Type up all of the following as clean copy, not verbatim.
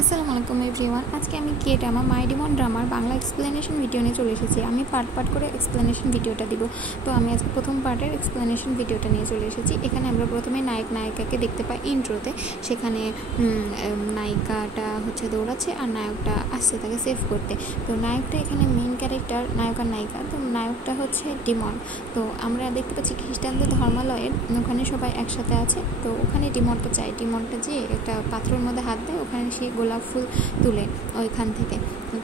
আসসালামু আলাইকুম এভরিওয়ান। আজকে আমি কে ড্রামা মাই ডিমন ড্রামার বাংলা এক্সপ্লেনেশন ভিডিও নিয়ে চলে এসেছি। আমি পার্ট করে এক্সপ্লেনেশন ভিডিওটা দিব। তো আমি আজকে প্রথম পার্টের এক্সপ্লেনেশন ভিডিওটা নিয়ে চলে এসেছি। এখানে আমরা প্রথমে নায়িকাকে দেখতে পাই ইন্ট্রোতে। সেখানে নায়িকাটা দৌড়াচ্ছে আর নায়কটা আসছে তাকে সেভ করতে। তো নায়কটা এখানে মেইন ক্যারেক্টার, নায়ক আর নায়িকা। তো নায়কটা ডিমন। তো আমরা দেখতে পাচ্ছি খ্রিস্টানদের ধর্মালয়ের ওখানে সবাই একসাথে আছে। তো ওখানে ডিমনটা যে একটা পাথরের মধ্যে হাত দেয়, ওখানে সে গোলাপ ফুল তুলে ওইখান থেকে।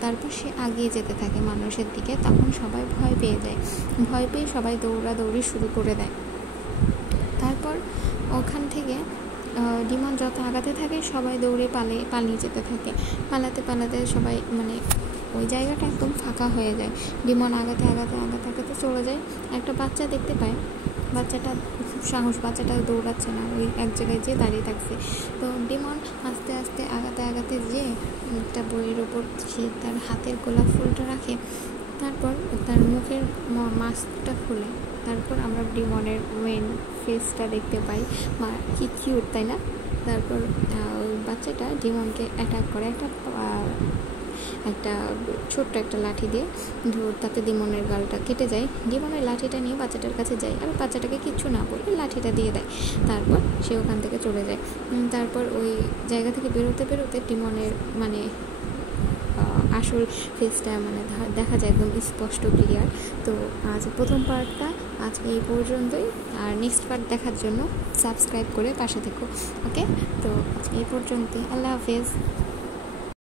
তারপর সে আগিয়ে যেতে থাকে মানুষের দিকে। তখন সবাই ভয় পেয়ে সবাই দৌড়াদৌড়ি শুরু করে দেয়। তারপর ওখান থেকে ডিমন যত আগাতে থাকে সবাই দৌড়ে পালিয়ে যেতে থাকে। পালাতে সবাই ওই জায়গাটা একদম ফাঁকা হয়ে যায়। ডিমন আগাতে চলে যায়। একটা বাচ্চা দেখতে পায়। বাচ্চাটা খুব সাহস, বাচ্চাটা দৌড়াচ্ছে না, ওই এক জায়গায় যেয়ে দাঁড়িয়ে থাকছে। তো ডিমন আস্তে আস্তে আগাতে যেয়ে একটা বইয়ের ওপর সে তার হাতের গোলাপ ফুলটা রাখে। তারপর তার মুখের মাস্কটা খুলে তারপর আমরা ডিমনের মেন ফেসটা দেখতে পাই। কি কিউট, তাই না? তারপর ওই বাচ্চাটা ডিমনকে অ্যাটাক করে একটা ছোট্ট একটা লাঠি দিয়ে। তাতে ডিমনের গালটা কেটে যায়। ডিমনের লাঠিটা নিয়ে বাচ্চাটার কাছে যায় আর বাচ্চাটাকে কিচ্ছু না বলে লাঠিটা দিয়ে দেয়। তারপর সে ওখান থেকে চলে যায়। তারপর ওই জায়গা থেকে বেরোতে ডিমনের আসল ফেসটা দেখা যায় একদম স্পষ্ট, ক্লিয়ার। তো আজ প্রথম পার্টটা আজকে এই পর্যন্তই। আর নেক্সট পার্ট দেখার জন্য সাবস্ক্রাইব করে পাশে থেকো। ওকে, তো আজকে এই পর্যন্তই। আল্লাহ হাফেজ।